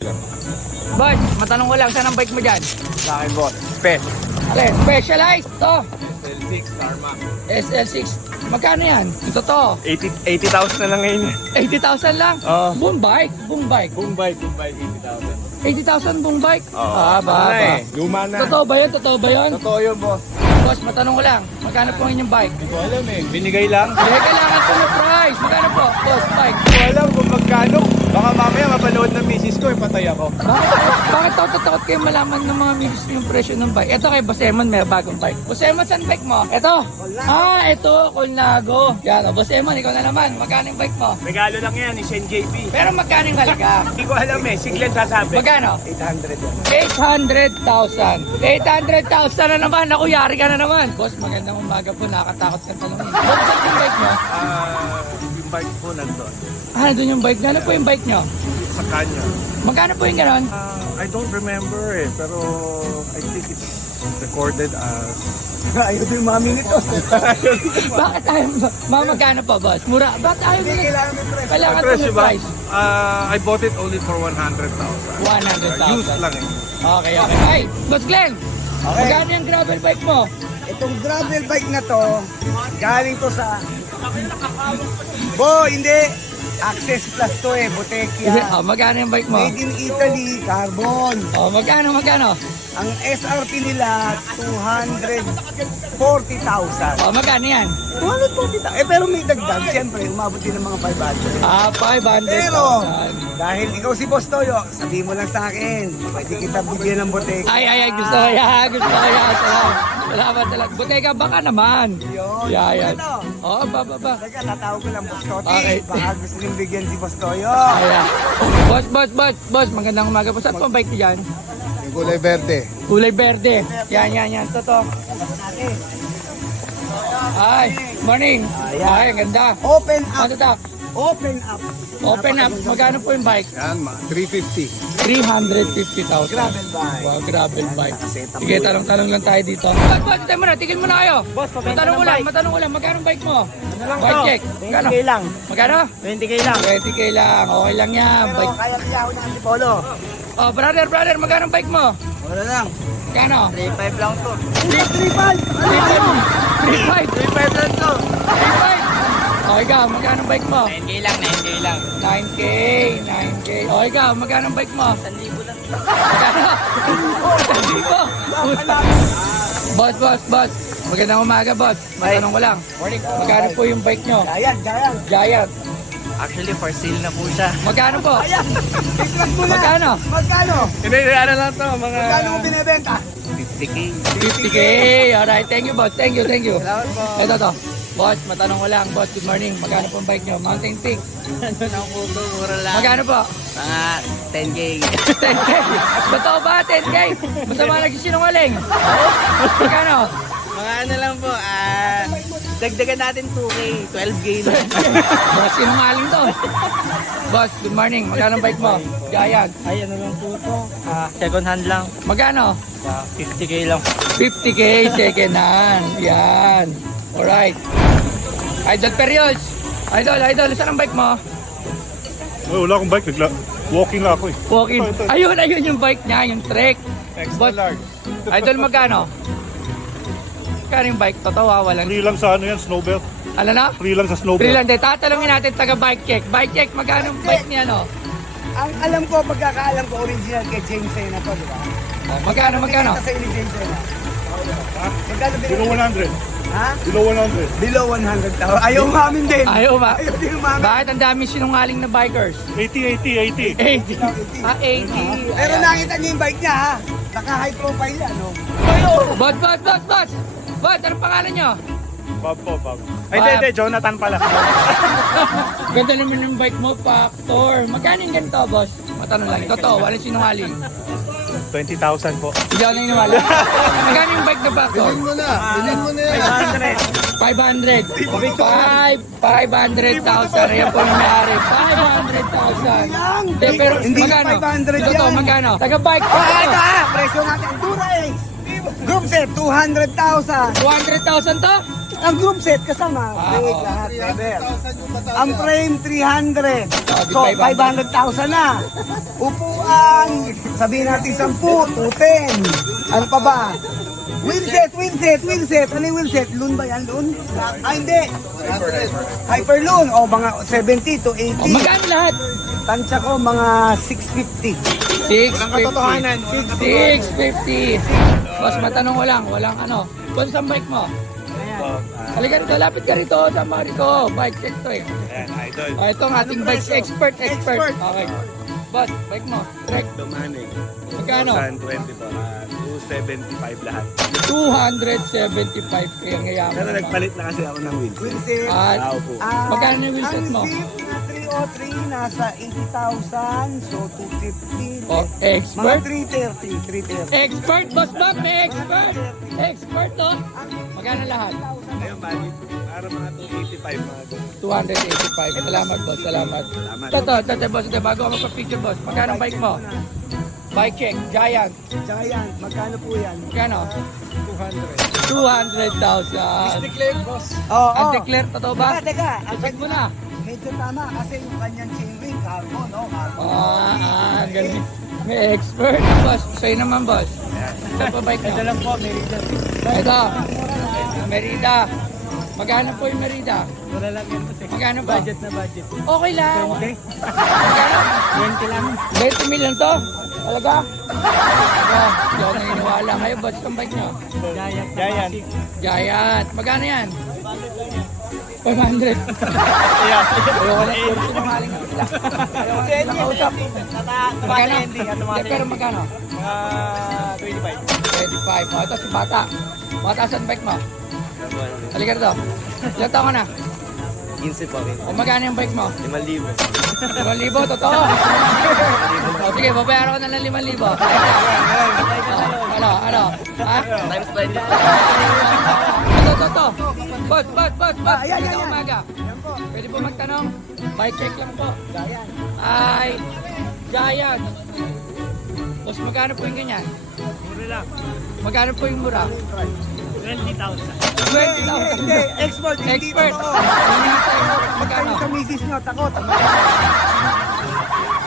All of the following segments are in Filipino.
Boss, matanong ko lang, saan ang bike mo dyan? Sa akin, boss. Spec. Okay, specialized to. SL6 Tarmac. SL6. Magkano yan? Ito to. 80,000 na lang ngayon. 80,000 lang? Oo. Boom bike. Boom bike, 80,000. 80,000 boom bike? Oo. Ba. Luma na. Totoo ba yun? Totoo ba yun? Totoo yun, boss. Boss, matanong ko lang, magkano po ang inyong bike? Hindi ko alam eh. Binigay lang. Hindi, kailangan po ng price. Magkano po? Boss, bike. Hindi ko alam kung magkano. Baka mamaya mapanood ng misis ko, patay ako. Bakit takot kayo malaman ng mga misis yung presyo ng bike? Ito kay Boss Emon, may bagong bike. Boss Emon, saan bike mo? Ito. Ito, Colnago. Yan, Boss Emon, ikaw na naman. Magkano yung bike mo? Regalo lang yan, ni Shen JP. Pero magkano yung halaga? Hindi ko alam eh. Siglan sasabi. Magkano? 800 yan. 800,000. 800,000 na naman. Ako, yari ka na naman. Boss, magandang umaga po. Nakatakot kang talongin. Boss, saan yung bike mo? Yung bike po nandun. Doon yung bike. Ano po yung bike nyo? Sa kanya. Magkano po yung ganon? I don't remember eh. Pero I think it's recorded as... Ayaw din mami nito. Bakit ayaw mo? Magkano po, boss? Mura. Bakit ayaw mo? Kailangan po Presyo ng ba? price. I bought it only for 100,000. 100,000. Used lang eh. Okay. Ay, Boss Glenn. Okay. Magkano yung gravel bike mo? Itong gravel bike na to, galing to sa... Hindi. Access Plus to eh, Bottecchia. Magkano yung bike mo? Made in Italy, carbon. Magkano? Ang SRP nila, 240,000. Magkano yan? 240,000. Pero may dagdag, siyempre, umabot din ng mga 500. 500,000. Pero, dahil ikaw si Boss Toyo, sabihin mo lang sa akin, pwede kita bigyan ng Bottecchia. Ay, gusto ko yan. Salamat. Buteka, baka naman. Yun. Yan. Ano? Baba. Teka, tatawag ko lang Boss Toti. Okay. Baka gusto niyong bigyan si Boss Toyo. Boss, magandang umaga po. Saan po ang bike niyo dyan? Yung kulay verde. Kulay verde. Yan. Totoo. Ay, morning. Ay, ang ganda. Open up. Ano to? Open up. Open up. Magkano po yung bike? Yan, 350. 350,000. Gravel bike. Wow, gravel bike. Nakasetup Sige, tanong lang tayo dito. Boss, tayo muna. Tigil muna kayo. Boss, pabenta Matanong ng ko bike. lang. Magkano ang bike mo? Ano lang Bike to? check. Magkano? 20k lang. Magkano? 20k lang. 20k lang. Okay lang yan. Pero Bike. kaya piyaw na Antipolo. Oh, brother, magkano ang bike mo? Wala lang. Magkano? 3.5 lang to. 3.5. 3.5 lang to. 3.5. Oh, ikaw, magkano ang bike mo? 9k lang, 9k lang. 9k. Oh, ikaw, magkano ang bike mo? 1,000 lang. Magkano? 1,000. Boss. Magandang umaga, boss. Matanong ko lang. Magkano po yung bike nyo? Giant. Giant. Actually, for sale na po siya. Magkano po? Itlog mo na. Magkano? Magkano? Hindi, ano lang to, mga... Magkano mo binibenta? 50k. 50k. Alright, thank you, boss. Thank you. Salamat po. Ito to. Boss, matanong ko lang. Boss, good morning. Magkano po ang bike nyo? Mountain Peak. Ano na po to? Mura lang. Magkano po? Mga 10k. 10k. Totoo ba? 10k? Masama nagsisinungaling. Magkano? Mga ano lang po, dagdagan natin 2k. 12k lang. Boss, sinungaling to. Boss, good morning. Magkano ang bike mo? Giant. Ay, ano lang po to? Second hand lang. Magkano? 50k lang. 50k second hand. Yan. Alright. Idol Periods. Idol. Saan ang bike mo? Wala akong bike, walking lang ako eh. Walk-in. Ayun yung bike niya, yung Trek. Extra Boss, large. Idol, magkano? Magkano yung bike? Totoo ha, walang... Free lang sa ano yan, snowbird. Ano na? Free lang sa snowbird. Freeland. Tatalungin natin taga bike check. Bike check, magkano yung bike niya, no? Ang alam ko, pagkakaalam ko, original kay James Sena to, di ba? Magkano? Binibenta sa'yo ni James Sena. Magkano Below binibenta? 100. Ha? Below 100. Below 100,000. Ayaw umamin din. Ayaw ba? Ayaw din umamin. Bakit ang dami sinungaling na bikers? 80. 80. 80. Pero nakita niyo yung bike niya, ha? Naka-high profile yan, no? Boss! Boss, anong pangalan nyo? Bob. Ay, hindi, Jonathan pala. Ganda naman yung bike mo, Factor. Magkano yung ganito, boss? Matanong lang. Totoo, walang sinungaling. 20,000 po. Hindi ako naniniwala. Magkano yung bike na Factor? Bilhin mo na yan. 500. 500,000. Ayan po yung may-ari. 500,000. Pero Hindi na magkano? 500 Totoo, yan. magkano? Taga-bike. Ito, ha? Presyo natin. Dura, eh. Group set, 200,000. 200,000 to? Ang group set kasama, Ah, brake oo. lahat, leather. Ang frame, 300. di So, 500. 500,000 na. Upuan, sabihin natin 10, 210. Ano pa ba? Wheelset. Ano yung wheelset? Loon ba yan? Loon? Ah, hindi. Hyperloon. O, mga 70 to 80. O, magkano lahat? Tansya ko, mga 650. 650. 650. Boss, matanong ko lang, walang ano. Boss, ang bike mo? Halika rito, lapit ka rito, sama rito. Bike check to eh. Ayan, idol. O, ito ang ating bike expert. Okay. Boss, bike mo. Direct. Domanic. Magkano? 20 po. 275 lahat. 275k ang yayaman. Pero nagpalit na kasi ako ng wheels. Wheelset. At Opo. magkano yung wheelset mo? Ang seat na 303, nasa 80,000. So, 250. O, Mga expert? 330. Expert, boss Bob, may expert. Expert to. Magkano lahat? Ayun, budget. Para mga 285 mga ganun. 285. Salamat, boss. Salamat. Salamat. Ito, boss. Ito, bago ako magpa-picture, boss. Magkano ang bike mo? Bike check, Giant. Giant, magkano po yan? Magkano? 200. 200,000. Declare, boss. Oo. Undeclared, totoo ba? Teka. Check mo na. Medyo tama kasi yung kanyang chainring, carbon, no? Carbon. Galing. May expert. Boss, sa'yo naman, boss. Ito pa bike mo. lang po, Merida. Ito. Merida. Magkano po yung Merida? Wala lang yan kasi. Magkano ba? na budget. Okay lang. Magkano? 20 lang. 20 million to? Talaga? Talaga. Hindi ako naniniwala. Ngayon, boss, ang bike nyo? Giant. Giant. Magkano yan? 500. Yeah. Ayoko na puro sinungaling na sila. Ayoko na sila kausap. Magkano? Hindi, pero magkano? Mga 25. 25. O, ito si Bata. Bata, saan bike mo? Halika rito. Ilan taon ka na? 15 po. O, magkano yung bike mo? 5,000. 5,000, totoo. O, sige, babayaran ko na ng 5,000. Ano? Ha? Times 20. Ito. Boss. Ayan. Magandang umaga. Yan po. Pwede po magtanong? Bike check lang po. Giant. Ay, Giant. Boss, magkano po yung ganyan? Mura lang. Magkano po yung mura? 20,000. 20,000. Hindi, expert. Hindi Expert. totoo. Magkano? Magkano sa misis nyo? Takot.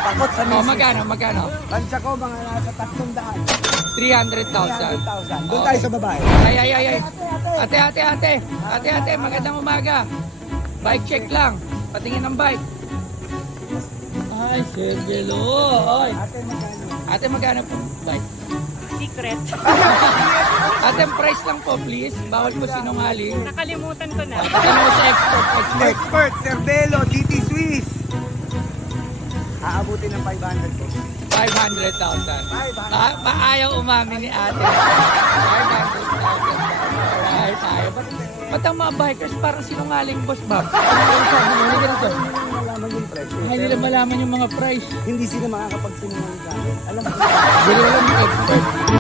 Takot sa O, misis. magkano? Tansya ko, mga nasa 300,000. 300,000. 300,000. Doon tayo sa babae. Ay. Ate, magandang umaga. Bike check lang. Patingin ng bike. Ay, Sir Belo. Oy. Ate, magkano po bike? Secret. Ate, price lang po, please. Bawal po sinungaling. Nakalimutan ko na. Patingin mo sa expert. Expert, Cervelo, GT Swiss. Aabutin ng 500 po. 500,000. 500. Ayaw umami ni ate. 500,000. Alright, ayaw. Ba't ang mga bikers parang sinungaling, boss Bob? Ano sabi mo? Hindi ganito. Malaman yung presyo. Ay, nila malaman yung mga price. Hindi sila makakapagsinungaling sa akin. Alam mo, Hindi lang yung expert.